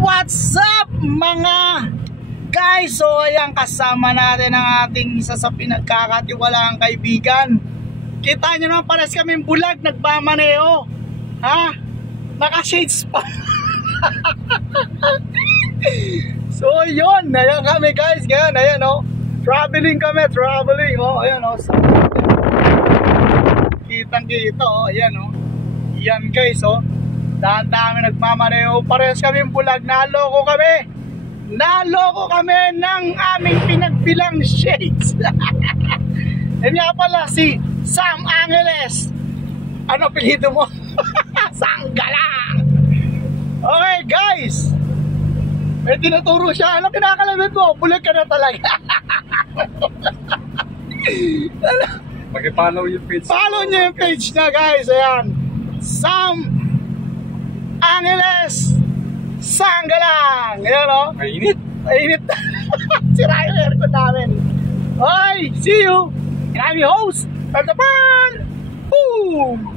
What's up mga guys? So ayan, kasama natin ang ating isa sa pinagkakatiwalaang kaibigan. Kita nyo naman, pares kaming bulag, nagmamaneo. Ha? Naka-shades pa. So yun, ayan kami guys. Ngayon, ayan o, traveling kami, ayan o. So, kitang kita o, ayan o. Yan guys o, dami nagmamaneo. Parehas kami bulag, naloko kami ng aming pinagbilang shades. Yan nga pala si Sam Angeles. Ano apelyido mo? Sanggalang. Okay guys, may tinuturo siya. Ano kinakalabit mo? Bulag ka na talaga. Pag-follow yung page. Follow nyo yung page na guys. Ayan, Sam Angeles Sanggalang. Ayan o. Mainit. Mainit. Sira yung aircon namin. Okay, see you. And I'm your host, Pertapan. Boom!